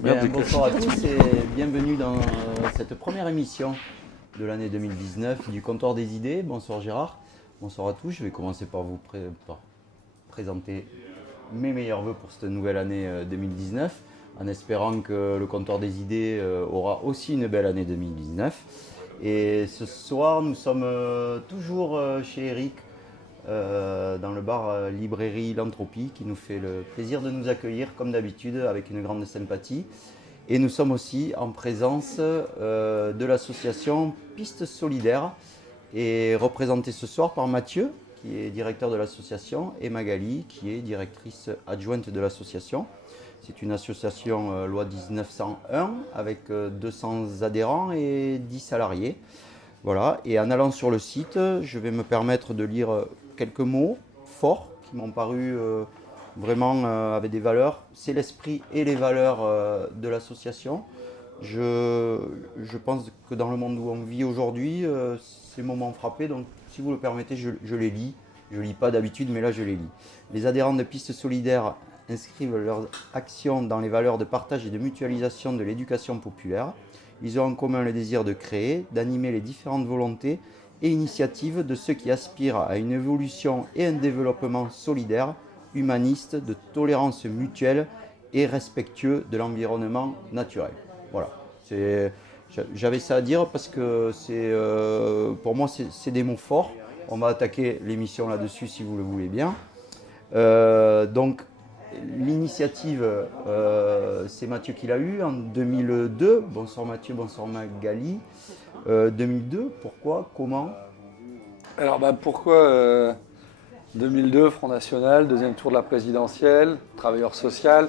Bien, bonsoir à tous et bienvenue dans cette première émission de l'année 2019 du Comptoir des idées. Bonsoir Gérard, bonsoir à tous. Je vais commencer par vous présenter mes meilleurs vœux pour cette nouvelle année 2019 en espérant que le Comptoir des idées aura aussi une belle année 2019. Et ce soir, nous sommes toujours chez Eric dans le bar librairie L'Entropie qui nous fait le plaisir de nous accueillir comme d'habitude avec une grande sympathie. Et nous sommes aussi en présence de l'association Piste Solidaire et représenté ce soir par Mathieu qui est directeur de l'association et Magali qui est directrice adjointe de l'association. C'est une association loi 1901 avec 200 adhérents et 10 salariés. Voilà. Et en allant sur le site, je vais me permettre de lire quelques mots forts qui m'ont paru vraiment avec des valeurs. C'est l'esprit et les valeurs de l'association. Je pense que dans le monde où on vit aujourd'hui, ces mots m'ont frappé. Donc si vous le permettez, je les lis. Je ne lis pas d'habitude, mais là je les lis. Les adhérents de Piste Solidaire inscrivent leurs actions dans les valeurs de partage et de mutualisation de l'éducation populaire. Ils ont en commun le désir de créer, d'animer les différentes volontés et initiatives de ceux qui aspirent à une évolution et un développement solidaire, humaniste, de tolérance mutuelle et respectueux de l'environnement naturel. Voilà, j'avais ça à dire parce que pour moi c'est des mots forts. On va attaquer l'émission là-dessus si vous le voulez bien. Donc l'initiative, c'est Mathieu qui l'a eu en 2002. Bonsoir Mathieu, bonsoir Magali. 2002, pourquoi, comment? Alors pourquoi 2002, Front National, deuxième tour de la présidentielle, travailleur social.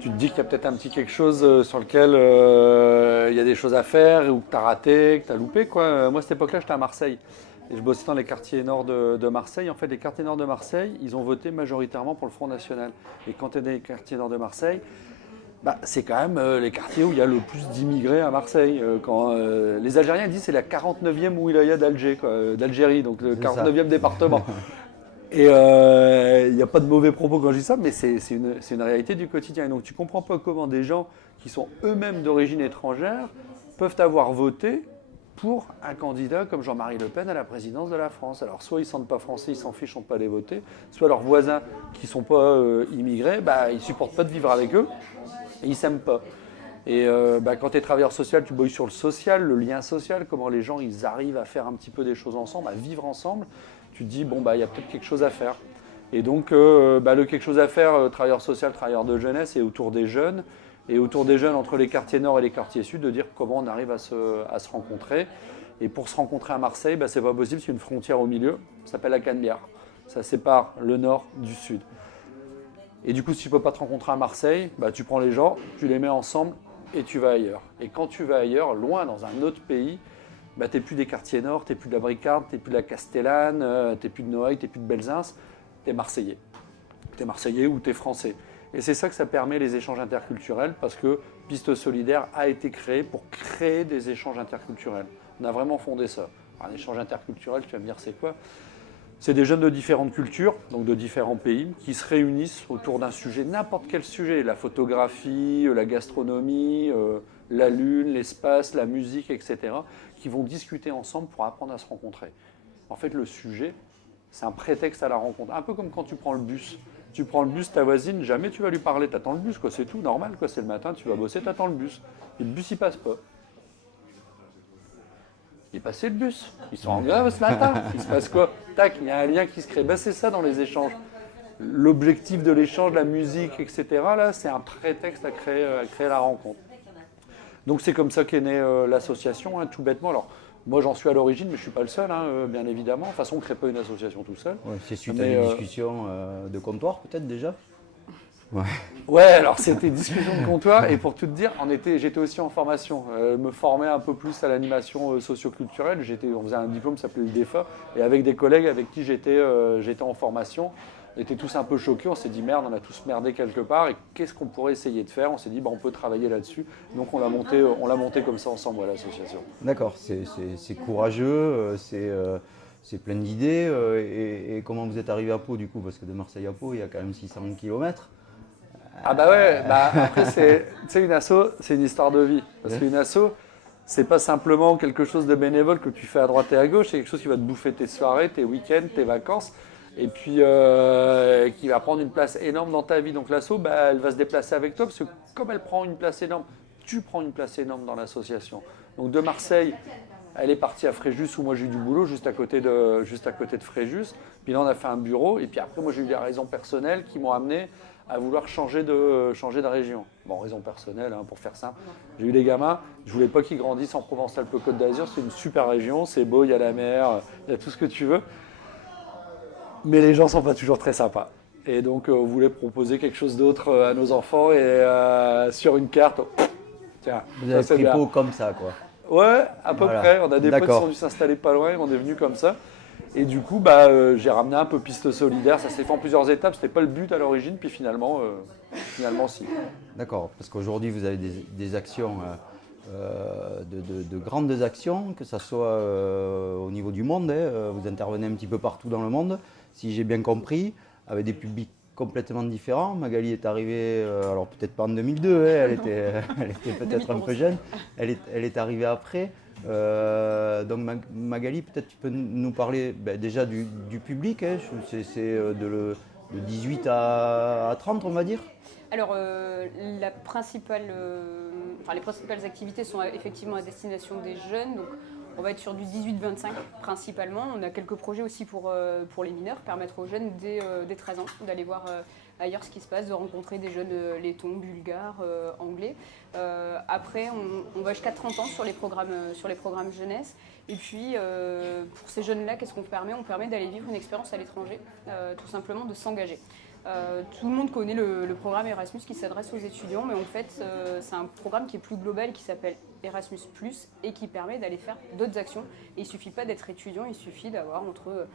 Tu te dis qu'il y a peut-être un petit quelque chose sur lequel il y a des choses à faire ou que tu as raté, que tu as loupé, quoi. Moi, à cette époque-là, j'étais à Marseille. Et je bossais dans les quartiers nord de Marseille. En fait, les quartiers nord de Marseille, ils ont voté majoritairement pour le Front National. Et quand tu es dans les quartiers nord de Marseille, c'est quand même les quartiers où il y a le plus d'immigrés à Marseille. Les Algériens disent que c'est la 49e wilaya d'Algérie, donc le 49e département. Et il n'y a pas de mauvais propos quand je dis ça, mais c'est une réalité du quotidien. Et donc tu ne comprends pas comment des gens qui sont eux-mêmes d'origine étrangère peuvent avoir voté pour un candidat comme Jean-Marie Le Pen à la présidence de la France. Alors soit ils ne se sentent pas français, ils s'en fichent, ne sont pas les voter, soit leurs voisins qui ne sont pas immigrés, ils ne supportent pas de vivre avec eux et ils ne s'aiment pas. Et quand tu es travailleur social, tu bosses sur le social, le lien social, comment les gens ils arrivent à faire un petit peu des choses ensemble, à vivre ensemble. Tu te dis, il y a peut-être quelque chose à faire. Et donc, le quelque chose à faire, travailleur social, travailleur de jeunesse, et autour des jeunes, entre les quartiers nord et les quartiers sud, de dire comment on arrive à se rencontrer. Et pour se rencontrer à Marseille, c'est pas possible, c'est une frontière au milieu, ça s'appelle la Canebière. Ça sépare le nord du sud. Et du coup, si tu ne peux pas te rencontrer à Marseille, tu prends les gens, tu les mets ensemble et tu vas ailleurs. Et quand tu vas ailleurs, loin, dans un autre pays, tu n'es plus des quartiers nord, tu n'es plus de la Bricarde, tu n'es plus de la Castellane, tu n'es plus de Noailles, tu n'es plus de Belzins, tu es Marseillais. Tu es Marseillais ou tu es Français. Et c'est ça que ça permet les échanges interculturels parce que Piste Solidaire a été créée pour créer des échanges interculturels. On a vraiment fondé ça. Un échange interculturel, tu vas me dire c'est quoi? C'est des jeunes de différentes cultures, donc de différents pays, qui se réunissent autour d'un sujet, n'importe quel sujet, la photographie, la gastronomie, la lune, l'espace, la musique, etc., qui vont discuter ensemble pour apprendre à se rencontrer. En fait, le sujet, c'est un prétexte à la rencontre. Un peu comme quand tu prends le bus. Tu prends le bus, ta voisine, jamais tu vas lui parler, tu attends le bus, c'est tout, normal, c'est le matin, tu vas bosser, tu attends le bus. Et le bus, il passe pas. Il est passé le bus, ils sont en grève ce matin, il se passe quoi? Tac, il y a un lien qui se crée. C'est ça dans les échanges. L'objectif de l'échange, la musique, etc., là, c'est un prétexte à créer la rencontre. Donc c'est comme ça qu'est née l'association, tout bêtement. Alors, Moi, j'en suis à l'origine, mais je ne suis pas le seul, hein, bien évidemment. De toute façon, on ne crée pas une association tout seul. Ouais, c'est suite à Mais, des discussions de comptoir peut-être déjà. Ouais. Ouais, alors c'était discussion de comptoir. Et pour tout te dire, j'étais aussi en formation. Me former un peu plus à l'animation socioculturelle. On faisait un diplôme qui s'appelait le DEFA. Et avec des collègues avec qui j'étais en formation, on était tous un peu choqués. On s'est dit, merde, on a tous merdé quelque part. Et qu'est-ce qu'on pourrait essayer de faire? On s'est dit, on peut travailler là-dessus. Donc on l'a monté comme ça ensemble, l'association. D'accord, c'est courageux, c'est plein d'idées. Et comment vous êtes arrivé à Pau du coup? Parce que de Marseille à Pau, il y a quand même 600 km. Ah bah ouais, après une asso, c'est une histoire de vie. Parce qu'une asso, c'est pas simplement quelque chose de bénévole que tu fais à droite et à gauche, c'est quelque chose qui va te bouffer tes soirées, tes week-ends, tes vacances, et puis qui va prendre une place énorme dans ta vie. Donc l'asso, elle va se déplacer avec toi, parce que comme elle prend une place énorme, tu prends une place énorme dans l'association. Donc de Marseille, elle est partie à Fréjus, où moi j'ai eu du boulot juste à côté de Fréjus. Puis là on a fait un bureau, et puis après moi j'ai eu des raisons personnelles qui m'ont amené à vouloir changer de région. Bon, raison personnelle, pour faire simple. J'ai eu des gamins, je voulais pas qu'ils grandissent en Provence-Alpes-Côte d'Azur, c'est une super région, c'est beau, il y a la mer, il y a tout ce que tu veux. Mais les gens sont pas toujours très sympas. Et donc on voulait proposer quelque chose d'autre à nos enfants et sur une carte, tiens. Vous avez pris Pau comme ça quoi. Ouais, à peu près. On a des potes qui sont venus s'installer pas loin, on est venus comme ça. Et du coup, j'ai ramené un peu piste solidaire. Ça s'est fait en plusieurs étapes. C'était pas le but à l'origine, puis finalement si. D'accord, parce qu'aujourd'hui vous avez des actions, de grandes actions, que ce soit au niveau du monde. Vous intervenez un petit peu partout dans le monde, si j'ai bien compris, avec des publics complètement différents. Magali est arrivée, alors peut-être pas en 2002, elle était peut-être un peu jeune. Elle est arrivée après. Donc Magali, peut-être tu peux nous parler déjà du public, c'est de 18 à 30 on va dire. Alors les principales activités sont effectivement à destination des jeunes, donc on va être sur du 18-25 principalement. On a quelques projets aussi pour les mineurs, permettre aux jeunes dès 13 ans d'aller voir ailleurs ce qui se passe, de rencontrer des jeunes lettons, bulgares, anglais. Après, on va jusqu'à 30 ans sur les programmes jeunesse. Et puis, pour ces jeunes-là, qu'est-ce qu'on permet? On permet d'aller vivre une expérience à l'étranger, tout simplement de s'engager. Tout le monde connaît le programme Erasmus qui s'adresse aux étudiants, mais en fait, c'est un programme qui est plus global, qui s'appelle Erasmus+, et qui permet d'aller faire d'autres actions. Et il ne suffit pas d'être étudiant, il suffit d'avoir entre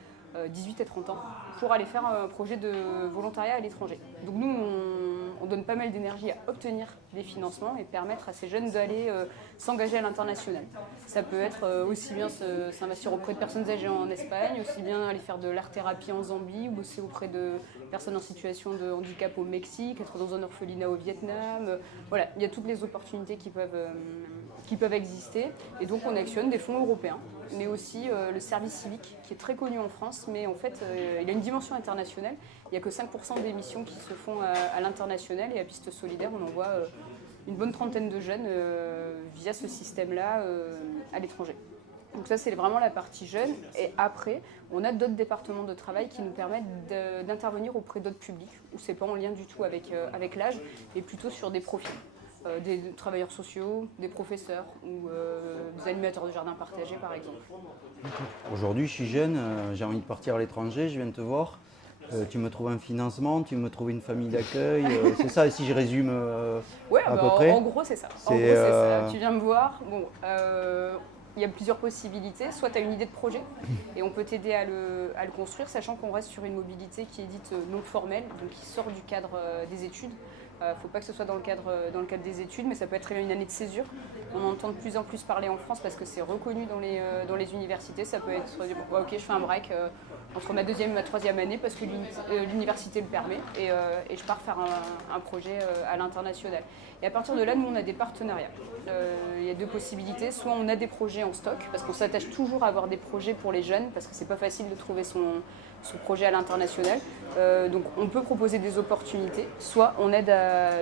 18 et 30 ans pour aller faire un projet de volontariat à l'étranger. Donc nous, on donne pas mal d'énergie à obtenir des financements et permettre à ces jeunes d'aller s'engager à l'international. Ça peut être aussi bien s'investir auprès de personnes âgées en Espagne, aussi bien aller faire de l'art-thérapie en Zambie, ou bosser auprès de personnes en situation de handicap au Mexique, être dans un orphelinat au Vietnam. Voilà, il y a toutes les opportunités qui peuvent exister. Et donc on actionne des fonds européens, mais aussi le service civique qui est très connu en France, mais en fait il a une dimension internationale. Il n'y a que 5% des missions qui se font à l'international, et à Piste Solidaire on envoie une bonne trentaine de jeunes via ce système-là à l'étranger. Donc ça c'est vraiment la partie jeune, et après on a d'autres départements de travail qui nous permettent d'intervenir auprès d'autres publics, où c'est pas en lien du tout avec l'âge, et plutôt sur des profils. Des travailleurs sociaux, des professeurs ou des animateurs de jardins partagés par exemple. Aujourd'hui je suis jeune, j'ai envie de partir à l'étranger, je viens de te voir. Tu me trouves un financement, tu me trouves une famille d'accueil, c'est ça si je résume à peu près. En gros c'est ça. En gros, c'est ça. Tu viens me voir, il y a plusieurs possibilités. Soit tu as une idée de projet et on peut t'aider à le construire, sachant qu'on reste sur une mobilité qui est dite non formelle, donc qui sort du cadre des études. Il ne faut pas que ce soit dans le cadre des études, mais ça peut être très bien une année de césure. On entend de plus en plus parler en France parce que c'est reconnu dans les universités. Ça peut être, ok, je fais un break entre ma deuxième et ma troisième année parce que l'université le permet, et je pars faire un projet à l'international. Et à partir de là, nous, on a des partenariats. Il y a deux possibilités. Soit on a des projets en stock, parce qu'on s'attache toujours à avoir des projets pour les jeunes, parce que c'est pas facile de trouver son projet à l'international. Donc on peut proposer des opportunités, soit on aide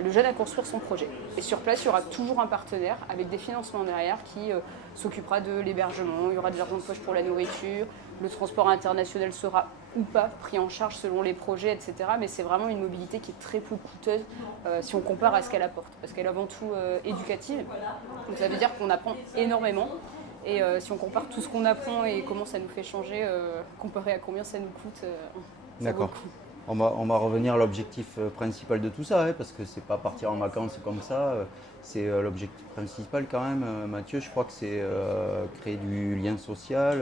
le jeune à construire son projet. Et sur place, il y aura toujours un partenaire avec des financements derrière qui s'occupera de l'hébergement, il y aura des argent de poche pour la nourriture, le transport international sera ou pas pris en charge selon les projets, etc. Mais c'est vraiment une mobilité qui est très peu coûteuse si on compare à ce qu'elle apporte, parce qu'elle est avant tout éducative. Donc ça veut dire qu'on apprend énormément. Et si on compare tout ce qu'on apprend et comment ça nous fait changer, comparé à combien ça nous coûte, ça vaut D'accord. le coup. On va revenir à l'objectif principal de tout ça, parce que c'est pas partir en vacances comme ça. C'est l'objectif principal quand même, Mathieu. Je crois que c'est créer du lien social,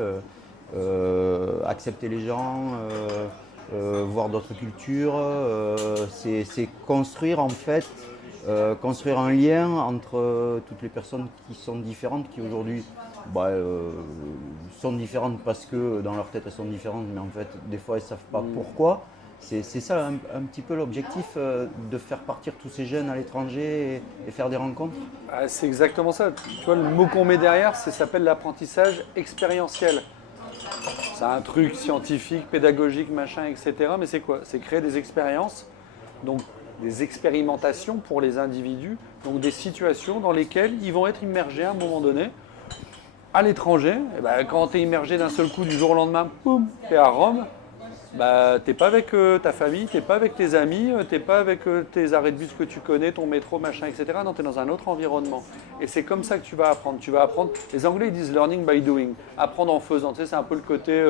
accepter les gens, voir d'autres cultures. C'est construire en fait, construire un lien entre toutes les personnes qui sont différentes, qui aujourd'hui sont différentes parce que dans leur tête elles sont différentes, mais en fait des fois elles ne savent pas pourquoi. C'est ça un petit peu l'objectif, de faire partir tous ces jeunes à l'étranger et faire des rencontres. Ah, c'est exactement ça. Tu vois, le mot qu'on met derrière, ça s'appelle l'apprentissage expérientiel. C'est un truc scientifique, pédagogique, machin, etc. Mais c'est quoi? C'est créer des expériences, donc des expérimentations pour les individus, donc des situations dans lesquelles ils vont être immergés à un moment donné à l'étranger. Et ben, quand tu es immergé d'un seul coup du jour au lendemain, boum, tu es à Rome. Bah, t'es pas avec ta famille, t'es pas avec tes amis, t'es pas avec tes arrêts de bus que tu connais, ton métro, machin, etc. Non, t'es dans un autre environnement. Et c'est comme ça que tu vas apprendre. Tu vas apprendre. Les Anglais ils disent learning by doing, apprendre en faisant. Tu sais, c'est un peu le côté.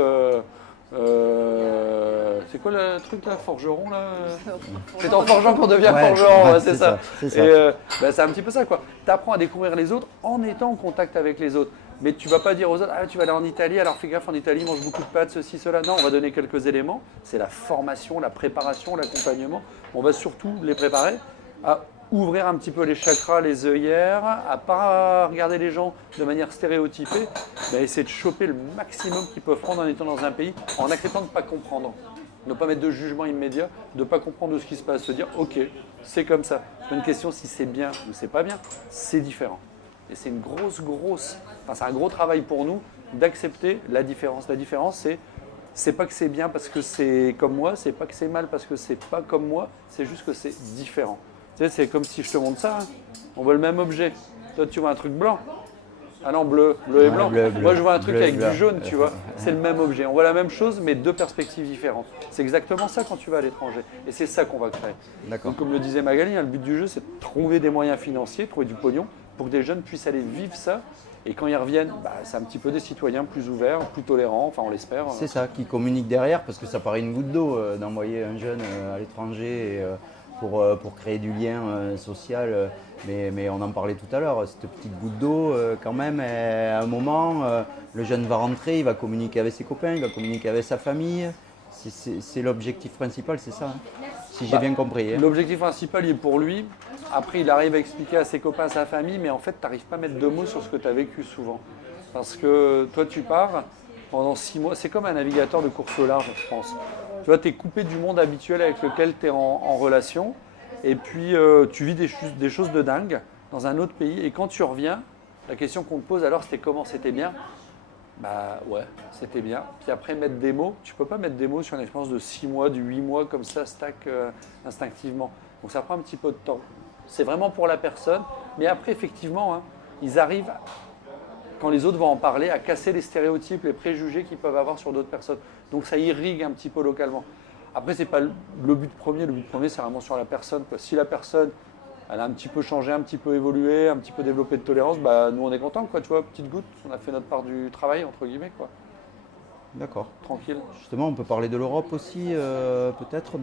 C'est quoi le truc là, forgeron là? C'est en forgeant qu'on devient forgeron, ouais, c'est ça. C'est ça. Et c'est un petit peu ça quoi. T'apprends à découvrir les autres en étant en contact avec les autres. Mais tu ne vas pas dire aux autres, ah, tu vas aller en Italie, alors fais gaffe, en Italie, ils mangent beaucoup de pâtes, ceci, cela. Non, on va donner quelques éléments. C'est la formation, la préparation, l'accompagnement. On va surtout les préparer à ouvrir un petit peu les chakras, les œillères, à ne pas regarder les gens de manière stéréotypée, mais essayer de choper le maximum qu'ils peuvent prendre en étant dans un pays, en acceptant de ne pas comprendre. Ne pas mettre de jugement immédiat, de ne pas comprendre ce qui se passe, se dire, ok, c'est comme ça. Pas une question si c'est bien ou c'est pas bien, c'est différent. Et c'est une c'est un gros travail pour nous d'accepter la différence. La différence, c'est pas que c'est bien parce que c'est comme moi, c'est pas que c'est mal parce que c'est pas comme moi, c'est juste que c'est différent. Tu sais, c'est comme si je te montre ça, hein. On voit le même objet. Toi, tu vois un truc blanc. Ah non, bleu et blanc. Bleu, Moi, je vois un truc avec blanc. du jaune, tu vois. C'est le même objet. On voit la même chose, mais deux perspectives différentes. C'est exactement ça quand tu vas à l'étranger. Et c'est ça qu'on va créer. D'accord. Donc, comme le disait Magali, le but du jeu, c'est de trouver des moyens financiers, trouver du pognon, pour que des jeunes puissent aller vivre ça. Et quand ils reviennent, c'est un petit peu des citoyens plus ouverts, plus tolérants, enfin on l'espère. C'est ça, qui communique derrière, parce que ça paraît une goutte d'eau d'envoyer un jeune à l'étranger pour créer du lien social. Mais on en parlait tout à l'heure, cette petite goutte d'eau, quand même, à un moment, le jeune va rentrer, il va communiquer avec ses copains, il va communiquer avec sa famille. C'est l'objectif principal, c'est ça, hein, si j'ai bien compris. Hein. L'objectif principal, il est pour lui. Après, il arrive à expliquer à ses copains, à sa famille, mais en fait, tu n'arrives pas à mettre 2 mots sur ce que tu as vécu souvent. Parce que toi, tu pars pendant 6 mois. C'est comme un navigateur de course au large, je pense. Tu vois, tu es coupé du monde habituel avec lequel tu es en relation. Et puis, tu vis des choses de dingue dans un autre pays. Et quand tu reviens, la question qu'on te pose alors, c'était comment c'était bien? Bah ouais, c'était bien. Puis après, mettre des mots. Tu peux pas mettre des mots sur une expérience de 6 mois, de 8 mois, comme ça, stack instinctivement. Donc ça prend un petit peu de temps. C'est vraiment pour la personne. Mais après, effectivement, hein, ils arrivent, quand les autres vont en parler, à casser les stéréotypes, les préjugés qu'ils peuvent avoir sur d'autres personnes. Donc ça irrigue un petit peu localement. Après, c'est pas le but premier. Le but premier, c'est vraiment sur la personne, quoi. Si la personne, elle a un petit peu changé, un petit peu évolué, un petit peu développé de tolérance, nous on est contents, quoi. Tu vois, petite goutte, on a fait notre part du travail, entre guillemets, quoi. D'accord. Tranquille. Justement, on peut parler de l'Europe aussi, peut-être,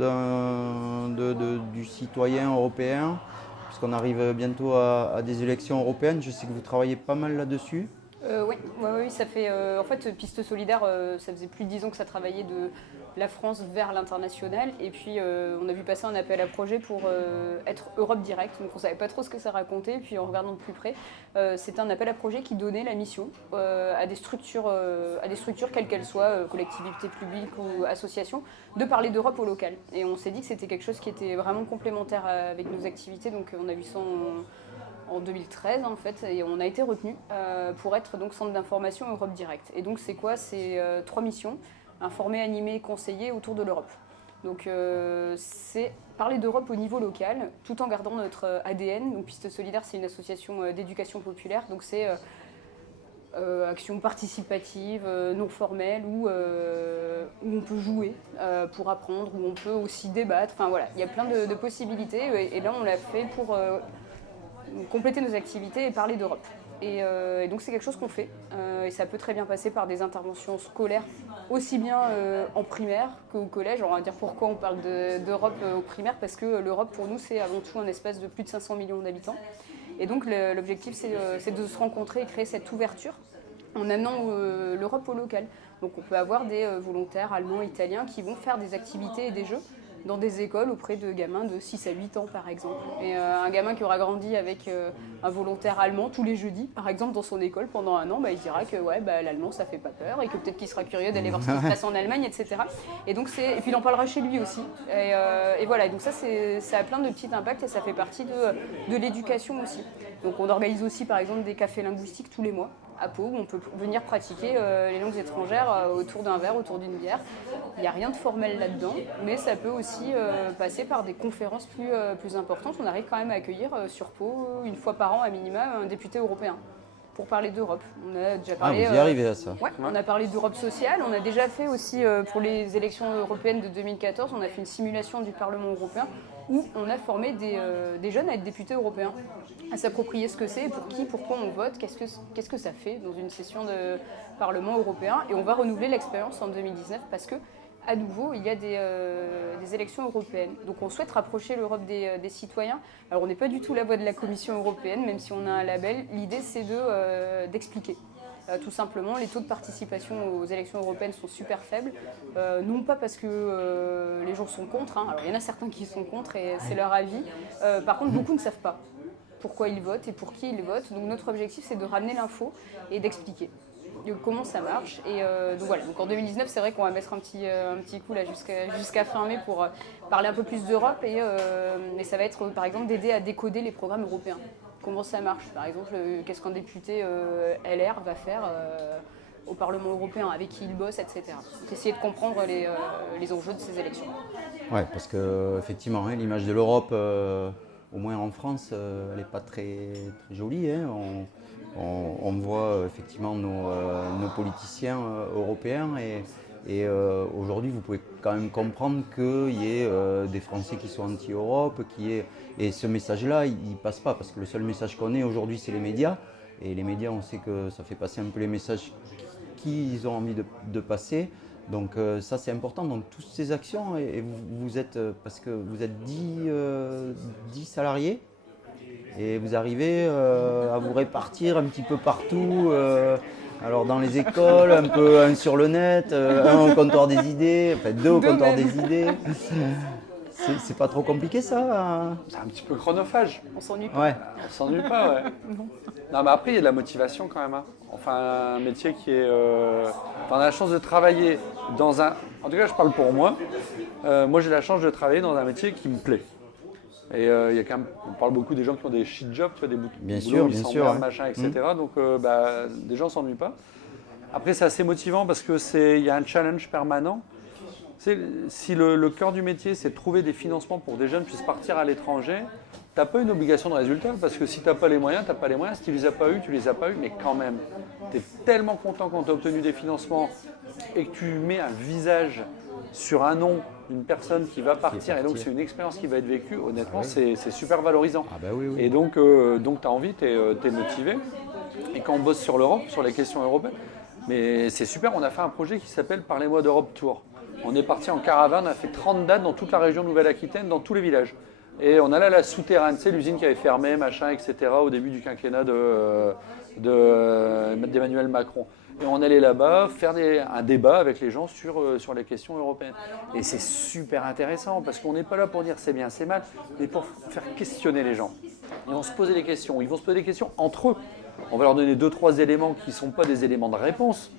du citoyen européen, puisqu'on arrive bientôt à des élections européennes. Je sais que vous travaillez pas mal là-dessus. Oui, ça fait. En fait, Piste Solidaire, ça faisait plus de 10 ans que ça travaillait de la France vers l'international. Et puis, on a vu passer un appel à projet pour être Europe Direct. Donc, on ne savait pas trop ce que ça racontait. Puis, en regardant de plus près, c'était un appel à projet qui donnait la mission à des structures, quelles qu'elles soient, collectivités publiques ou associations, de parler d'Europe au local. Et on s'est dit que c'était quelque chose qui était vraiment complémentaire avec nos activités. Donc, on a vu ça en 2013 en fait, et on a été retenu pour être donc centre d'information Europe Direct. Et donc c'est quoi? C'est 3 missions: informer, animer, conseiller autour de l'Europe. Donc c'est parler d'Europe au niveau local, tout en gardant notre ADN. Donc Piste Solidaire, c'est une association d'éducation populaire, donc c'est action participative, non formelle, où on peut jouer pour apprendre, où on peut aussi débattre. Enfin voilà, il y a plein de possibilités, et là on l'a fait pour compléter nos activités et parler d'Europe. Et donc c'est quelque chose qu'on fait. Et ça peut très bien passer par des interventions scolaires, aussi bien en primaire qu'au collège. On va dire pourquoi on parle d'Europe au primaire, parce que l'Europe pour nous c'est avant tout un espace de plus de 500 millions d'habitants. Et donc l'objectif c'est de se rencontrer et créer cette ouverture en amenant l'Europe au local. Donc on peut avoir des volontaires allemands, italiens qui vont faire des activités et des jeux dans des écoles auprès de gamins de 6 à 8 ans par exemple. Et un gamin qui aura grandi avec un volontaire allemand tous les jeudis, par exemple dans son école pendant un an, il dira que l'allemand ça fait pas peur et que peut-être qu'il sera curieux d'aller voir ce qui se passe en Allemagne, etc. Et puis il en parlera chez lui aussi. Et voilà, et donc ça a plein de petits impacts et ça fait partie de l'éducation aussi. Donc on organise aussi par exemple des cafés linguistiques tous les mois à Pau, où on peut venir pratiquer les langues étrangères autour d'un verre, autour d'une bière. Il n'y a rien de formel là-dedans, mais ça peut aussi passer par des conférences plus importantes. On arrive quand même à accueillir sur Pau, une fois par an à minima, un député européen pour parler d'Europe. On a déjà parlé, vous y arrivez à ça? Ouais, on a parlé d'Europe sociale. On a déjà fait aussi, pour les élections européennes de 2014, on a fait une simulation du Parlement européen où on a formé des jeunes à être députés européens, à s'approprier ce que c'est, pour qui, pourquoi on vote, qu'est-ce que ça fait dans une session de Parlement européen. Et on va renouveler l'expérience en 2019 parce que, à nouveau, il y a des élections européennes. Donc on souhaite rapprocher l'Europe des citoyens. Alors on n'est pas du tout la voix de la Commission européenne, même si on a un label. L'idée c'est d'expliquer. Tout simplement, les taux de participation aux élections européennes sont super faibles. Non pas parce que les gens sont contre, alors il y en a certains qui sont contre et c'est leur avis. Par contre, beaucoup ne savent pas pourquoi ils votent et pour qui ils votent. Donc notre objectif c'est de ramener l'info et d'expliquer comment ça marche. Et donc voilà, donc en 2019 c'est vrai qu'on va mettre un petit coup là jusqu'à fin mai pour parler un peu plus d'Europe et ça va être par exemple d'aider à décoder les programmes européens. Comment ça marche, par exemple, qu'est-ce qu'un député LR va faire au Parlement européen, avec qui il bosse, etc. Donc, essayer de comprendre les enjeux de ces élections. Ouais, parce que effectivement, l'image de l'Europe, au moins en France, elle n'est pas très jolie. On voit effectivement nos politiciens européens et aujourd'hui, vous pouvez quand même comprendre qu'il y ait des Français qui sont anti-Europe, et ce message-là, il ne passe pas, parce que le seul message qu'on ait aujourd'hui, c'est les médias. Et les médias, on sait que ça fait passer un peu les messages qu'ils ont envie de passer. Donc ça, c'est important. Donc toutes ces actions, et vous êtes, parce que vous êtes 10 salariés, et vous arrivez à vous répartir un petit peu partout. Alors dans les écoles, un sur le net, un au comptoir des idées, enfin 2 au comptoir des idées. C'est pas trop compliqué ça C'est un petit peu chronophage. On s'ennuie pas. Ouais. On s'ennuie pas, ouais. Non, mais après, il y a de la motivation quand même. Enfin, un métier qui est... on a la chance de travailler dans un... En tout cas, je parle pour moi. Moi, j'ai la chance de travailler dans un métier qui me plaît. Et il y a quand même... On parle beaucoup des gens qui ont des shit jobs, tu vois, des boulots où ils s'emmerdent, machin, etc. Donc, des gens ne s'ennuient pas. Après, c'est assez motivant parce qu'il y a un challenge permanent. Si le cœur du métier, c'est de trouver des financements pour que des jeunes puissent partir à l'étranger, tu n'as pas une obligation de résultat, parce que si tu n'as pas les moyens, tu n'as pas les moyens. Si tu ne les as pas eus, tu ne les as pas eus, mais quand même, tu es tellement content quand tu as obtenu des financements et que tu mets un visage sur un nom d'une personne qui va partir, et donc c'est une expérience qui va être vécue, honnêtement, c'est super valorisant. Ah bah oui. Et donc tu as envie, tu es motivé. Et quand on bosse sur l'Europe, sur les questions européennes, mais c'est super, on a fait un projet qui s'appelle Parlez-moi d'Europe Tour. On est parti en caravane, on a fait 30 dates dans toute la région Nouvelle-Aquitaine, dans tous les villages. Et on allait à la souterraine, tu sais, l'usine qui avait fermé, machin, etc., au début du quinquennat d'Emmanuel Macron. Et on allait là-bas faire un débat avec les gens sur les questions européennes. Et c'est super intéressant, parce qu'on n'est pas là pour dire c'est bien, c'est mal, mais pour faire questionner les gens. Ils vont se poser des questions, ils vont se poser des questions entre eux. On va leur donner 2-3 éléments qui ne sont pas des éléments de réponse.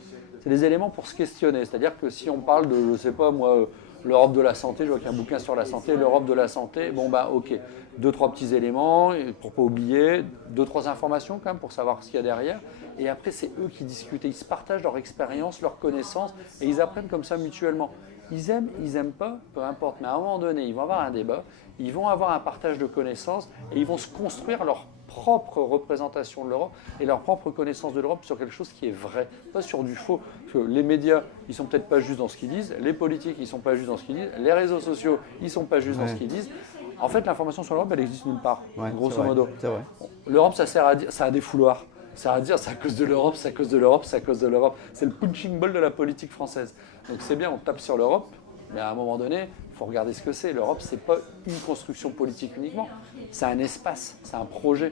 C'est des éléments pour se questionner. C'est-à-dire que si on parle de, je ne sais pas moi, l'Europe de la santé, je vois qu'il y a un bouquin sur la santé, l'Europe de la santé, ok, 2-3 petits éléments, pour ne pas oublier, 2-3 informations quand même pour savoir ce qu'il y a derrière. Et après, c'est eux qui discutent, ils se partagent leur expérience, leurs connaissances, et ils apprennent comme ça mutuellement. Ils aiment pas, peu importe, mais à un moment donné, ils vont avoir un débat, ils vont avoir un partage de connaissances, et ils vont se construire leur propre représentation de l'Europe et leur propre connaissance de l'Europe sur quelque chose qui est vrai, pas sur du faux. Parce que les médias, ils sont peut-être pas juste dans ce qu'ils disent, les politiques, ils sont pas juste dans ce qu'ils disent, les réseaux sociaux, ils sont pas juste dans ce qu'ils disent. En fait, l'information sur l'Europe, elle existe nulle part, grosso modo. C'est vrai. L'Europe, ça a des fouloirs. Ça veut dire c'est à cause de l'Europe, c'est à cause de l'Europe, c'est à cause de l'Europe. C'est le punching ball de la politique française. Donc c'est bien, on tape sur l'Europe, mais à un moment donné, il faut regarder ce que c'est. L'Europe, c'est pas une construction politique uniquement, c'est un espace, c'est un projet.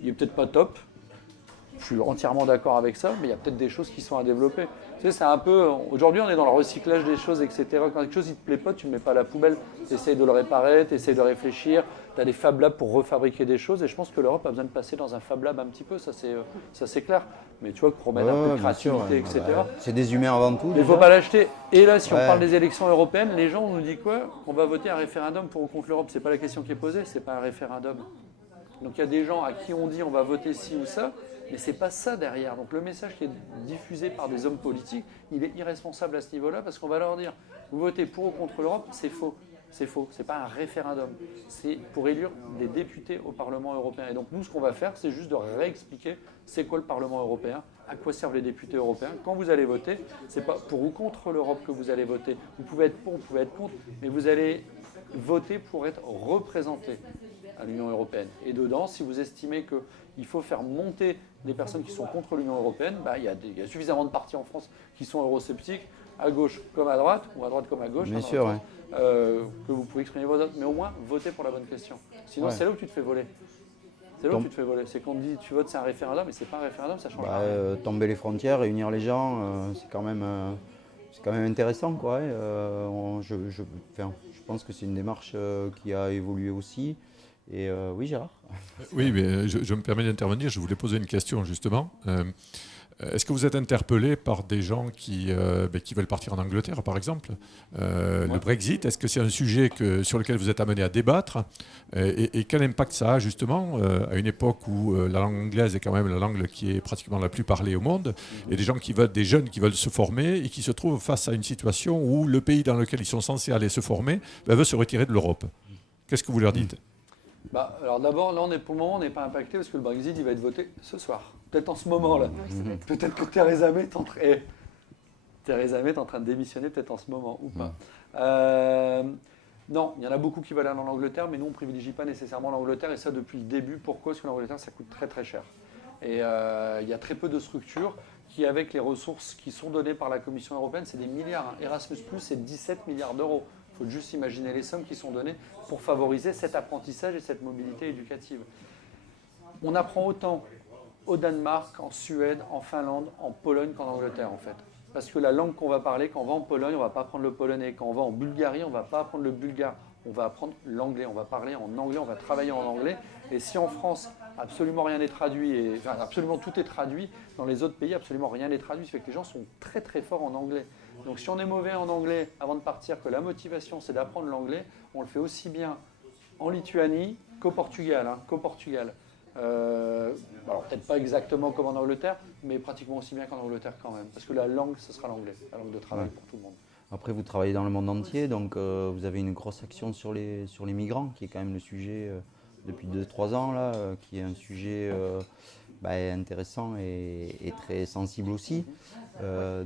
Il est peut-être pas top, je suis entièrement d'accord avec ça, mais il y a peut-être des choses qui sont à développer. Tu sais, c'est un peu. Aujourd'hui, on est dans le recyclage des choses, etc. Quand quelque chose ne te plaît pas, tu ne le mets pas à la poubelle. Tu essayes de le réparer, tu essayes de réfléchir. Tu as des Fab Labs pour refabriquer des choses. Et je pense que l'Europe a besoin de passer dans un Fab Lab un petit peu, ça c'est clair. Mais tu vois, pour mettre un peu de créativité, etc. C'est des humains avant tout. Il ne faut pas l'acheter. Et là, si on parle des élections européennes, les gens, on nous dit quoi? Qu'on va voter un référendum pour ou contre l'Europe. Ce n'est pas la question qui est posée, ce n'est pas un référendum. Donc il y a des gens à qui on dit on va voter ci ou ça. Mais ce n'est pas ça derrière. Donc le message qui est diffusé par des hommes politiques, il est irresponsable à ce niveau-là parce qu'on va leur dire, vous votez pour ou contre l'Europe, c'est faux. C'est faux, ce n'est pas un référendum. C'est pour élire des députés au Parlement européen. Et donc nous, ce qu'on va faire, c'est juste de réexpliquer c'est quoi le Parlement européen, à quoi servent les députés européens. Quand vous allez voter, ce n'est pas pour ou contre l'Europe que vous allez voter. Vous pouvez être pour, vous pouvez être contre, mais vous allez voter pour être représenté à l'Union européenne. Et dedans, si vous estimez qu'il faut faire monter des personnes qui sont contre l'Union européenne, il y a suffisamment de partis en France qui sont eurosceptiques, à gauche comme à droite, ou à droite comme à gauche, bien sûr, que vous pouvez exprimer vos votes, mais au moins votez pour la bonne question. Sinon, c'est là où tu te fais voler. C'est là où tu te fais voler. C'est qu'on te dit tu votes, c'est un référendum, mais c'est pas un référendum, ça change rien. Tomber les frontières, réunir les gens, c'est quand même intéressant, quoi. Je pense que c'est une démarche qui a évolué aussi. Et oui, Gérard. Oui, mais je me permets d'intervenir. Je voulais poser une question, justement. Est-ce que vous êtes interpellé par des gens qui veulent partir en Angleterre, par exemple Le Brexit, est-ce que c'est un sujet sur lequel vous êtes amené à débattre et quel impact ça a, justement, à une époque où la langue anglaise est quand même la langue qui est pratiquement la plus parlée au monde, et des jeunes qui veulent se former et qui se trouvent face à une situation où le pays dans lequel ils sont censés aller se former veut se retirer de l'Europe. Qu'est-ce que vous leur dites ? Alors d'abord, là, pour le moment, on n'est pas impacté parce que le Brexit, il va être voté ce soir. Peut-être en ce moment, là. Peut-être que Theresa May est en train de démissionner, peut-être en ce moment, ou pas. Non, il y en a beaucoup qui veulent aller en Angleterre, mais nous, on ne privilégie pas nécessairement l'Angleterre, et ça depuis le début. Pourquoi ? Parce que l'Angleterre, ça coûte très très cher. Et il y a très peu de structures qui, avec les ressources qui sont données par la Commission européenne, c'est des milliards. Erasmus+, c'est 17 milliards d'euros. Il faut juste imaginer les sommes qui sont données pour favoriser cet apprentissage et cette mobilité éducative. On apprend autant au Danemark, en Suède, en Finlande, en Pologne qu'en Angleterre, en fait. Parce que la langue qu'on va parler, quand on va en Pologne, on ne va pas apprendre le polonais. Quand on va en Bulgarie, on ne va pas apprendre le bulgare. On va apprendre l'anglais. On va parler en anglais, on va travailler en anglais. Et si en France, absolument rien n'est traduit, absolument tout est traduit, dans les autres pays, absolument rien n'est traduit. Ça fait que les gens sont très très forts en anglais. Donc si on est mauvais en anglais avant de partir, que la motivation c'est d'apprendre l'anglais, on le fait aussi bien en Lituanie qu'au Portugal. Alors peut-être pas exactement comme en Angleterre, mais pratiquement aussi bien qu'en Angleterre quand même. Parce que la langue, ce sera l'anglais, la langue de travail pour tout le monde. Après, vous travaillez dans le monde entier, donc vous avez une grosse action sur les migrants, qui est quand même le sujet depuis 2-3 ans, là, qui est un sujet intéressant et très sensible aussi.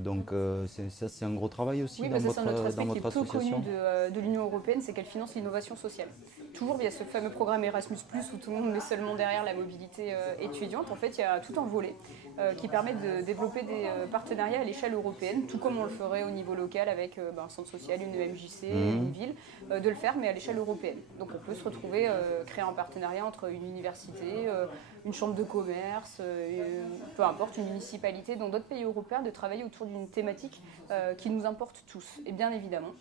Donc c'est un gros travail aussi dans votre association. Notre aspect qui est peu connu de l'Union européenne, c'est qu'elle finance l'innovation sociale. Toujours via ce fameux programme Erasmus+, où tout le monde met seulement derrière la mobilité étudiante. En fait, il y a tout un volet qui permet de développer des partenariats à l'échelle européenne, tout comme on le ferait au niveau local avec un centre social, une EMJC, une ville, de le faire, mais à l'échelle européenne. Donc on peut se retrouver, créer un partenariat entre une université, une chambre de commerce, peu importe, une municipalité dans d'autres pays européens, de travailler autour d'une thématique qui nous importe tous. Et bien évidemment,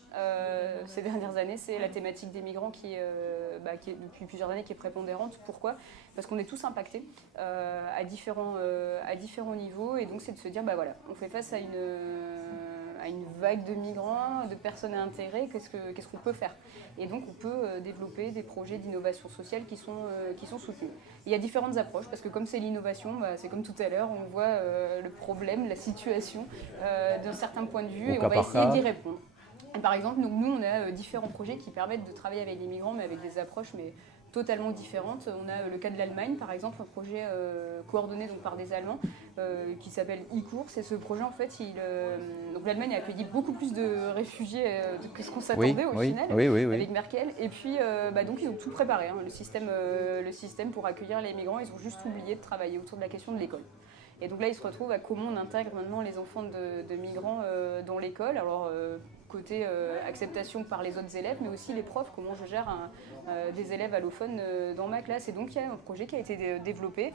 ces dernières années, c'est la thématique des migrants qui est depuis plusieurs années qui est prépondérante. Pourquoi ? Parce qu'on est tous impactés à différents niveaux, et donc c'est de se dire, on fait face à une vague de migrants, de personnes à intégrer, qu'est-ce qu'on peut faire ? Et donc on peut développer des projets d'innovation sociale qui sont soutenus. Il y a différentes approches, parce que comme c'est l'innovation, c'est comme tout à l'heure, on voit le problème, la situation d'un certain point de vue, et on va essayer d'y répondre. Et par exemple, nous, on a différents projets qui permettent de travailler avec les migrants, mais avec des approches totalement différentes. On a le cas de l'Allemagne, par exemple, un projet coordonné donc, par des Allemands qui s'appelle e-course. Et ce projet, en fait, donc l'Allemagne a accueilli beaucoup plus de réfugiés que ce qu'on s'attendait au final avec Merkel. Et puis, donc, ils ont tout préparé, le système pour accueillir les migrants. Ils ont juste oublié de travailler autour de la question de l'école. Et donc là, ils se retrouvent à comment on intègre maintenant les enfants de migrants dans l'école. Alors, côté acceptation par les autres élèves, mais aussi les profs, comment je gère des élèves allophones dans ma classe. Et donc, il y a un projet qui a été développé,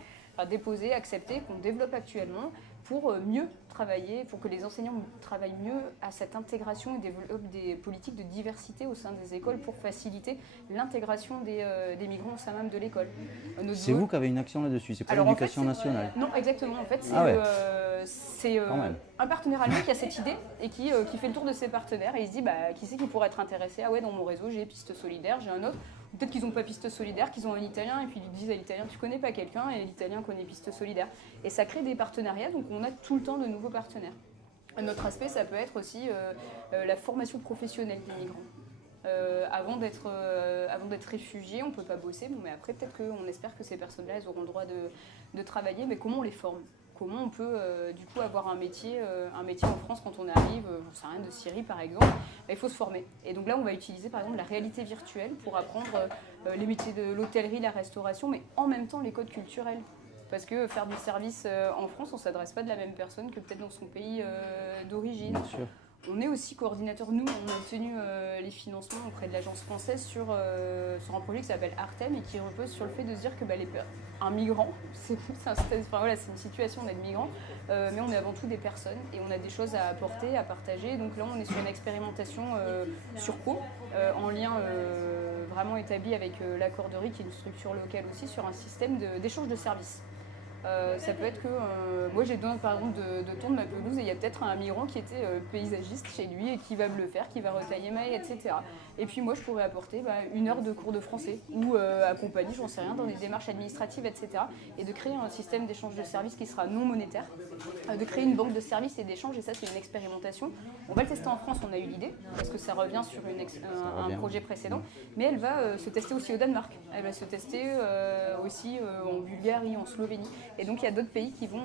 déposé, accepté, qu'on développe actuellement pour mieux travailler, pour que les enseignants travaillent mieux à cette intégration et développent des politiques de diversité au sein des écoles pour faciliter l'intégration des migrants au sein même de l'école. C'est vous qui avez une action là-dessus, c'est pas l'éducation nationale? Non, exactement. En fait, c'est un partenaire allemand qui a cette idée et qui fait le tour de ses partenaires et il se dit qui c'est qui pourrait être intéressé? Ah ouais, dans mon réseau, j'ai Piste Solidaire, j'ai un autre. Peut-être qu'ils n'ont pas Piste Solidaire, qu'ils ont un Italien et puis ils disent à l'Italien tu connais pas quelqu'un et l'Italien connaît Piste Solidaire. Et ça crée des partenariats, donc on a tout le temps de nouveaux partenaires. Un autre aspect, ça peut être aussi la formation professionnelle des migrants. Avant d'être réfugiés, on ne peut pas bosser, mais après peut-être qu'on espère que ces personnes-là elles auront le droit de travailler, mais comment on les forme? Comment on peut du coup avoir un métier en France quand on arrive, j'en sais rien, de Syrie par exemple, il faut se former. Et donc là on va utiliser par exemple la réalité virtuelle pour apprendre les métiers de l'hôtellerie, la restauration, mais en même temps les codes culturels. Parce que faire du service en France, on ne s'adresse pas de la même personne que peut-être dans son pays d'origine. Bien sûr. On est aussi coordinateur, nous, on a obtenu les financements auprès de l'agence française sur un projet qui s'appelle Artem et qui repose sur le fait de se dire que un migrant, c'est une situation d'être migrant, mais on est avant tout des personnes et on a des choses à apporter, à partager. Donc là, on est sur une expérimentation sur Pau, en lien vraiment établi avec l'accorderie, qui est une structure locale aussi, sur un système d'échange de services. Ça peut être que moi j'ai besoin par exemple de tondre ma pelouse et il y a peut-être un migrant qui était paysagiste chez lui et qui va me le faire, qui va retailler ma haie, etc. Et puis moi je pourrais apporter 1 heure de cours de français ou accompagner, j'en sais rien, dans des démarches administratives, etc. Et de créer un système d'échange de services qui sera non monétaire, de créer une banque de services et d'échanges, et ça c'est une expérimentation. On va le tester en France, on a eu l'idée, parce que ça revient sur un projet précédent, mais elle va se tester aussi au Danemark, elle va se tester aussi en Bulgarie, en Slovénie. Et donc il y a d'autres pays qui vont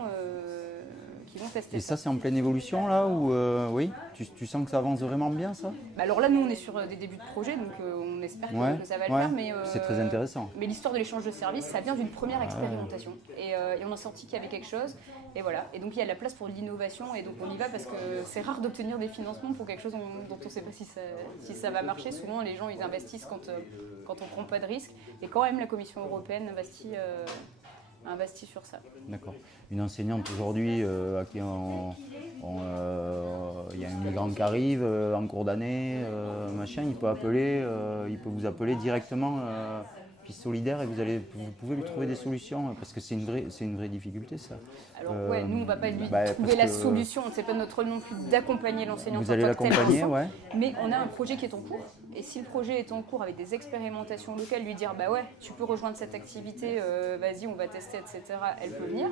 tester. Et ça, c'est en pleine évolution là ou oui, tu sens que ça avance vraiment bien ça? Alors là, nous on est sur des débuts de projet, donc on espère que ça va le faire. Mais c'est très intéressant. Mais l'histoire de l'échange de services, ça vient d'une première expérimentation. Et on a senti qu'il y avait quelque chose. Et voilà. Et donc il y a de la place pour l'innovation. Et donc on y va parce que c'est rare d'obtenir des financements pour quelque chose dont on ne sait pas si ça va marcher. Souvent les gens ils investissent quand on ne prend pas de risques. Et quand même la Commission européenne investit sur ça. D'accord. Une enseignante aujourd'hui à qui il y a un migrant qui arrive en cours d'année, il peut vous appeler directement Piste Solidaire et vous pouvez lui trouver des solutions parce que c'est une vraie difficulté ça. Alors nous on ne va pas lui trouver la solution, c'est pas notre rôle non plus d'accompagner l'enseignant. Vous allez l'accompagner, ouais. Mais on a un projet qui est en cours et si le projet est en cours avec des expérimentations locales, lui dire tu peux rejoindre cette activité, vas-y on va tester, etc. Elle peut venir.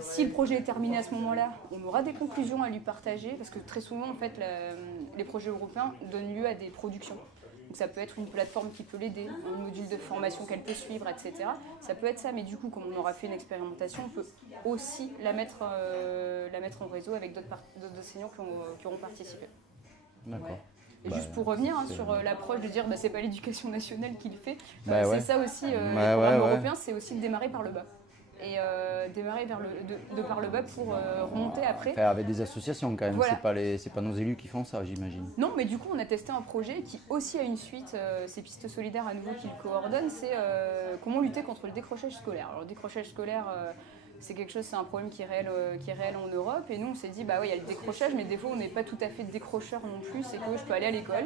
Si le projet est terminé à ce moment-là, on aura des conclusions à lui partager parce que très souvent en fait les projets européens donnent lieu à des productions. Donc ça peut être une plateforme qui peut l'aider, un module de formation qu'elle peut suivre, etc. Ça peut être ça, mais du coup, comme on aura fait une expérimentation, on peut aussi la mettre en réseau avec d'autres enseignants qui auront participé. D'accord. Ouais. Et juste pour revenir sur l'approche de dire c'est pas l'éducation nationale qui le fait, ouais. c'est ça aussi, le programme européen, c'est aussi de démarrer par le bas. Et démarrer par le bas pour remonter après. Avec des associations quand même, voilà. C'est pas nos élus qui font ça, j'imagine. Non, mais du coup on a testé un projet qui aussi a une suite, c'est Piste Solidaire à nouveau qui le coordonne, c'est comment lutter contre le décrochage scolaire. Alors le décrochage scolaire, c'est un problème qui est réel en Europe, et nous on s'est dit il y a le décrochage, mais des fois on n'est pas tout à fait décrocheur non plus, c'est que je peux aller à l'école,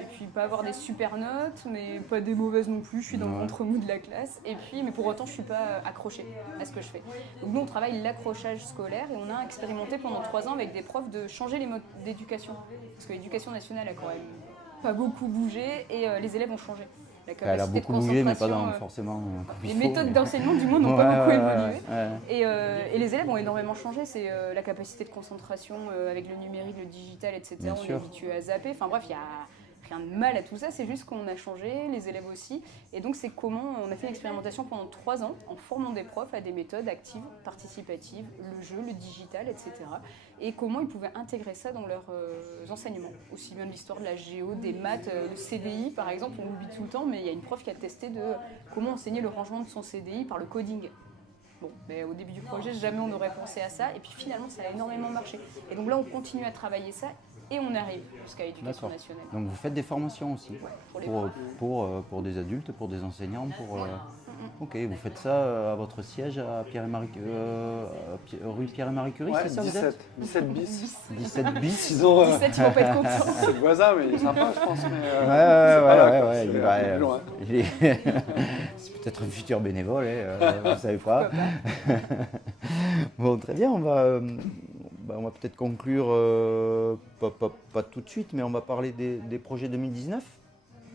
et puis pas avoir des super notes, mais pas des mauvaises non plus, je suis dans le contre-mou de la classe, mais pour autant je suis pas accrochée à ce que je fais. Donc nous on travaille l'accrochage scolaire, et on a expérimenté pendant 3 ans avec des profs de changer les modes d'éducation, parce que l'éducation nationale a quand même pas beaucoup bougé, et les élèves ont changé. Elle a beaucoup bougé, mais pas forcément. Les méthodes d'enseignement, du moins, n'ont pas beaucoup évolué. Et les élèves ont énormément changé. C'est la capacité de concentration avec le numérique, le digital, etc. On est habitué à zapper. Enfin bref, il rien de mal à tout ça, c'est juste qu'on a changé, les élèves aussi. Et donc c'est comment on a fait l'expérimentation pendant 3 ans en formant des profs à des méthodes actives, participatives, le jeu, le digital, etc. Et comment ils pouvaient intégrer ça dans leurs enseignements. Aussi bien de l'histoire de la géo, des maths, le CDI par exemple, on oublie tout le temps, mais il y a une prof qui a testé de comment enseigner le rangement de son CDI par le coding. Bon, mais au début du projet, jamais on n'aurait pensé à ça. Et puis finalement, ça a énormément marché. Et donc là, on continue à travailler ça et on arrive jusqu'à l'éducation D'accord. nationale. Donc vous faites des formations aussi Pour les pour des adultes, pour des enseignants, Ok, vous faites ça à votre siège à rue Pierre et Marie Curie, Ouais, c'est ça vous êtes 17 bis. 17 bis. Ils ont, 17, ils vont pas être contents. c'est le voisin, mais il est sympa, je pense. Mais, c'est Ouais, pas là, quoi. ouais, C'est il un va- peu plus loin. il est- c'est peut-être un futur bénévole, vous ne savez pas. Bon, très bien, on va peut-être conclure, pas tout de suite, mais on va parler des projets 2019,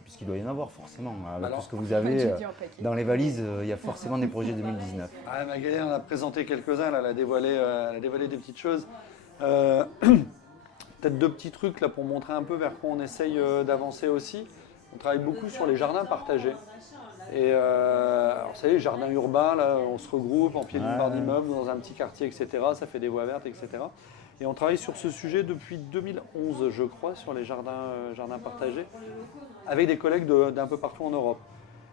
puisqu'il doit y en avoir forcément. Avec Alors, tout ce que vous J'ai avez dit un paquet. dans les valises, il y a forcément des projets 2019. Ah, Magali en a présenté quelques-uns, là, elle a dévoilé des petites choses. Peut-être 2 petits trucs là, pour montrer un peu vers quoi on essaye d'avancer aussi. On travaille beaucoup sur les jardins partagés. Et alors, vous savez, les jardins urbains, là, on se regroupe en pied d'une barre d'immeuble dans un petit quartier, etc. Ça fait des voies vertes, etc. Et on travaille sur ce sujet depuis 2011, je crois, sur les jardins partagés, avec des collègues d'un peu partout en Europe.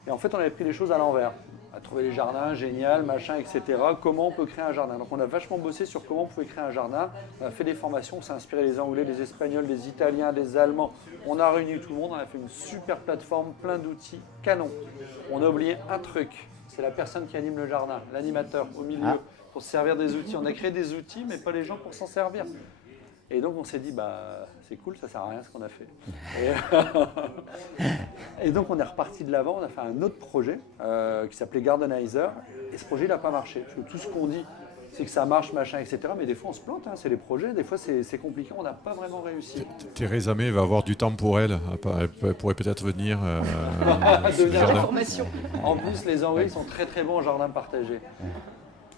Et en fait, on avait pris les choses à l'envers. On a trouvé les jardins, génial, machin, etc. Comment on peut créer un jardin? Donc on a vachement bossé sur comment on pouvait créer un jardin. On a fait des formations, on s'est inspiré des Anglais, des Espagnols, des Italiens, des Allemands. On a réuni tout le monde, on a fait une super plateforme, plein d'outils, canon. On a oublié un truc, c'est la personne qui anime le jardin, l'animateur au milieu, pour se servir des outils. On a créé des outils, mais pas les gens pour s'en servir. Et donc on s'est dit, c'est cool, ça sert à rien ce qu'on a fait. Et donc on est reparti de l'avant, on a fait un autre projet qui s'appelait Gardenizer. Et ce projet, il n'a pas marché. Parce que tout ce qu'on dit, c'est que ça marche, machin, etc. Mais des fois, on se plante, c'est les projets. Des fois, c'est compliqué, on n'a pas vraiment réussi. Theresa May va avoir du temps pour elle. Elle pourrait peut-être venir. sur le Devenir jardin. Formation. En plus, les Anglais ils sont très très bons en jardin partagé.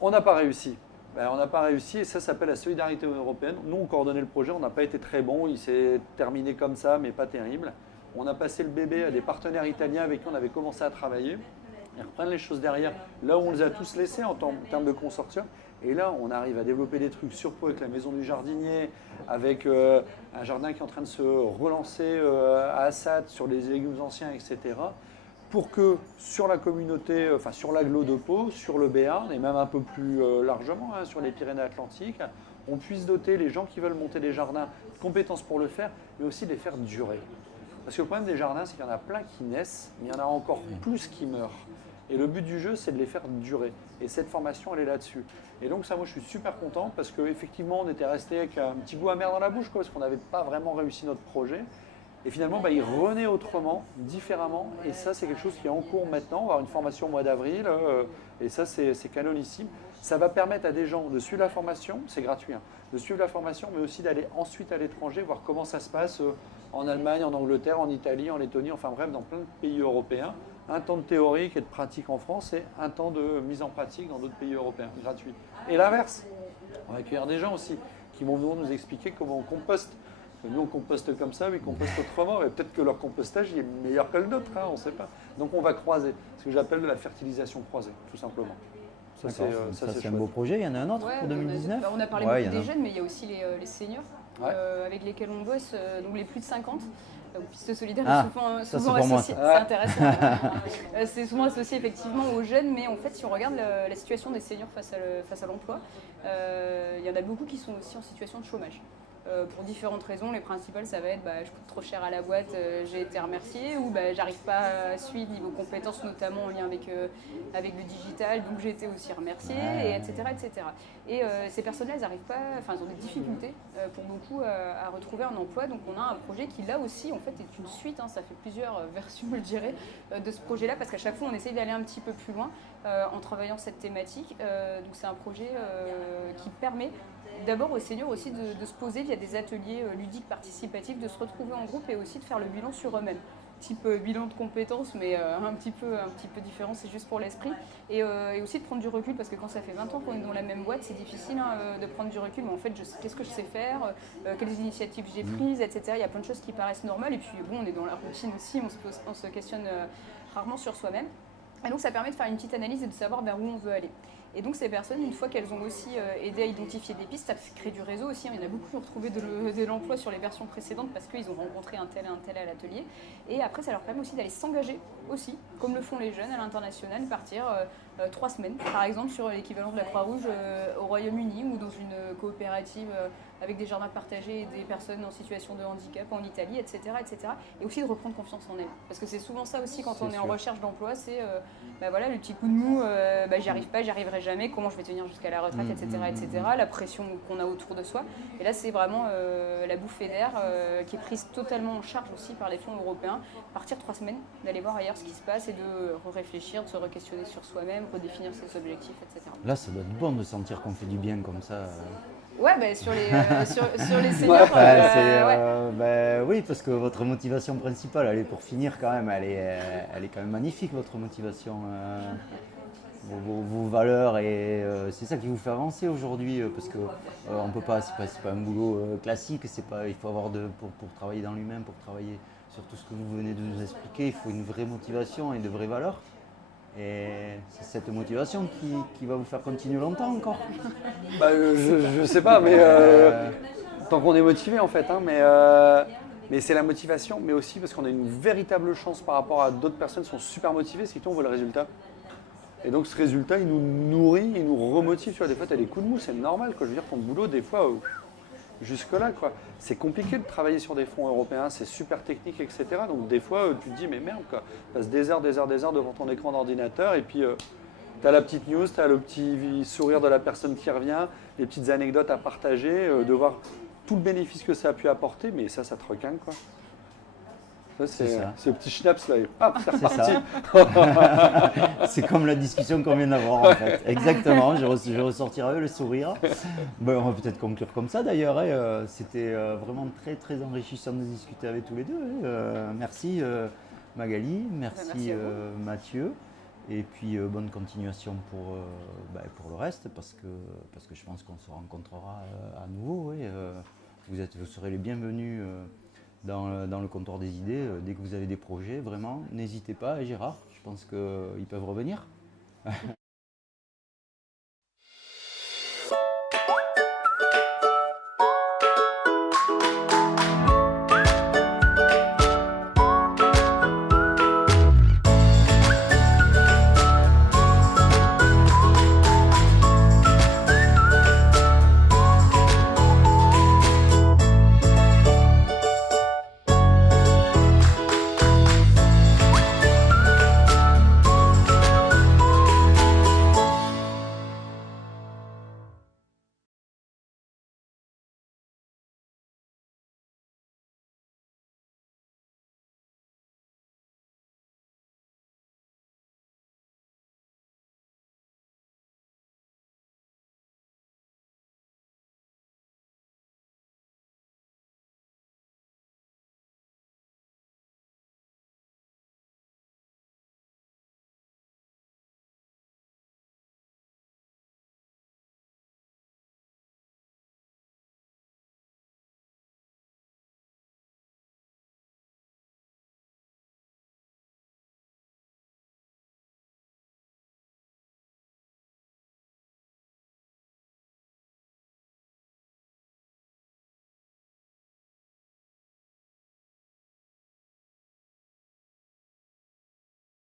On n'a pas réussi. On n'a pas réussi et ça s'appelle la solidarité européenne. Nous, on coordonnait le projet, on n'a pas été très bon. Il s'est terminé comme ça, mais pas terrible. On a passé le bébé à des partenaires italiens avec qui on avait commencé à travailler. Ils reprennent les choses derrière, là où on les a tous laissés en termes de consortium. Et là, on arrive à développer des trucs sur Pau avec la maison du jardinier, avec un jardin qui est en train de se relancer à Assat sur les légumes anciens, etc. Pour que sur la communauté, enfin sur l'agglo de Pau, sur le Béarn et même un peu plus largement sur les Pyrénées-Atlantiques, on puisse doter les gens qui veulent monter des jardins de compétences pour le faire, mais aussi de les faire durer. Parce que le problème des jardins, c'est qu'il y en a plein qui naissent, mais il y en a encore plus qui meurent. Et le but du jeu, c'est de les faire durer. Et cette formation, elle est là-dessus. Et donc ça, moi, je suis super content parce qu'effectivement, on était resté avec un petit goût amer dans la bouche, parce qu'on n'avait pas vraiment réussi notre projet. Et finalement, il renaît autrement, différemment. Et ça, c'est quelque chose qui est en cours maintenant. On va avoir une formation au mois d'avril. Et ça, c'est canonissime. Ça va permettre à des gens de suivre la formation, c'est gratuit, de suivre la formation, mais aussi d'aller ensuite à l'étranger, voir comment ça se passe en Allemagne, en Angleterre, en Italie, en Lettonie, enfin bref, dans plein de pays européens. Un temps de théorique et de pratique en France et un temps de mise en pratique dans d'autres pays européens, gratuit. Et l'inverse, on va accueillir des gens aussi qui vont venir nous expliquer comment on composte. Nous, on composte comme ça, mais ils compostent autrement. Et peut-être que leur compostage est meilleur que le nôtre, on ne sait pas. Donc, on va croiser. Ce que j'appelle de la fertilisation croisée, tout simplement. Ça, C'est un beau projet. Il y en a un autre pour 2019 on a parlé beaucoup des jeunes, mais il y a aussi les seniors avec lesquels on bosse, donc les plus de 50. Piste solidaire est souvent associé. C'est intéressant. C'est souvent associé effectivement aux jeunes, mais en fait, si on regarde la situation des seniors face à l'emploi, il y en a beaucoup qui sont aussi en situation de chômage. Pour différentes raisons, les principales, ça va être je coûte trop cher à la boîte, j'ai été remercié, ou j'arrive pas à suivre niveau compétences, notamment en lien avec le digital, donc j'ai été aussi remercié, etc. Et ces personnes-là, elles n'arrivent pas, elles ont des difficultés pour beaucoup à retrouver un emploi. Donc on a un projet qui là aussi en fait est une suite, ça fait plusieurs versions, je dirais, de ce projet-là, parce qu'à chaque fois on essaye d'aller un petit peu plus loin en travaillant cette thématique. Donc c'est un projet qui permet d'abord aux seniors aussi de se poser via des ateliers ludiques participatifs, de se retrouver en groupe et aussi de faire le bilan sur eux-mêmes. type bilan de compétences, mais un petit peu différent, c'est juste pour l'esprit. Et aussi de prendre du recul, parce que quand ça fait 20 ans qu'on est dans la même boîte, c'est difficile de prendre du recul, mais en fait, qu'est-ce que je sais faire, quelles initiatives j'ai prises, etc. Il y a plein de choses qui paraissent normales, et puis bon, on est dans la routine aussi, on se questionne rarement sur soi-même. Et donc ça permet de faire une petite analyse et de savoir vers où on veut aller. Et donc ces personnes, une fois qu'elles ont aussi aidé à identifier des pistes, ça crée du réseau aussi. Il y en a beaucoup qui ont retrouvé de l'emploi sur les versions précédentes parce qu'ils ont rencontré un tel à l'atelier. Et après, ça leur permet aussi d'aller s'engager aussi, comme le font les jeunes à l'international, partir 3 semaines, par exemple, sur l'équivalent de la Croix-Rouge au Royaume-Uni ou dans une coopérative avec des jardins partagés et des personnes en situation de handicap en Italie, etc., etc. Et aussi de reprendre confiance en elles. Parce que c'est souvent ça aussi quand on est en recherche d'emploi, c'est voilà, le petit coup de mou, j'y arrive pas, j'y arriverai jamais, comment je vais tenir jusqu'à la retraite, etc., etc. La pression qu'on a autour de soi. Et là, c'est vraiment la bouffée d'air qui est prise totalement en charge aussi par les fonds européens. Partir 3 semaines, d'aller voir ailleurs ce qui se passe et de réfléchir, de se re-questionner sur soi-même, redéfinir ses objectifs, etc. Là, ça doit être bon de sentir qu'on fait du bien comme ça. Ouais, sur les seniors. Oui, parce que votre motivation principale, elle est pour finir quand même, elle est quand même magnifique, votre motivation. Vos valeurs, et c'est ça qui vous fait avancer aujourd'hui, parce que on peut pas, c'est pas un boulot classique, il faut avoir pour travailler dans l'humain, pour travailler sur tout ce que vous venez de nous expliquer, il faut une vraie motivation et de vraies valeurs. Et c'est cette motivation qui va vous faire continuer longtemps encore. Je sais pas, mais tant qu'on est motivé en fait, hein, mais c'est la motivation, mais aussi parce qu'on a une véritable chance par rapport à d'autres personnes qui sont super motivées, c'est que nous on voit le résultat. Et donc ce résultat, il nous nourrit, il nous remotive. Tu vois, des fois, tu as des coups de mou, c'est normal. Quoi. Je veux dire, ton boulot, des fois, jusque-là, quoi. C'est compliqué de travailler sur des fonds européens, c'est super technique, etc. Donc des fois, tu te dis, mais merde, quoi. Tu passes des heures devant ton écran d'ordinateur, et puis tu as la petite news, tu as le petit sourire de la personne qui revient, les petites anecdotes à partager, de voir tout le bénéfice que ça a pu apporter, mais ça te requinque, quoi. Ça, c'est le petit schnaps là, et hop, c'est reparti. C'est comme la discussion qu'on vient d'avoir en fait. Exactement, je ressortirai le sourire. On va peut-être conclure comme ça d'ailleurs. C'était vraiment très très enrichissant de discuter avec tous les deux. Merci Magali, merci Mathieu. Et puis bonne continuation pour le reste, parce que je pense qu'on se rencontrera à nouveau. Vous serez les bienvenus dans le comptoir des idées. Dès que vous avez des projets, vraiment, n'hésitez pas. Et Gérard, je pense qu'ils peuvent revenir.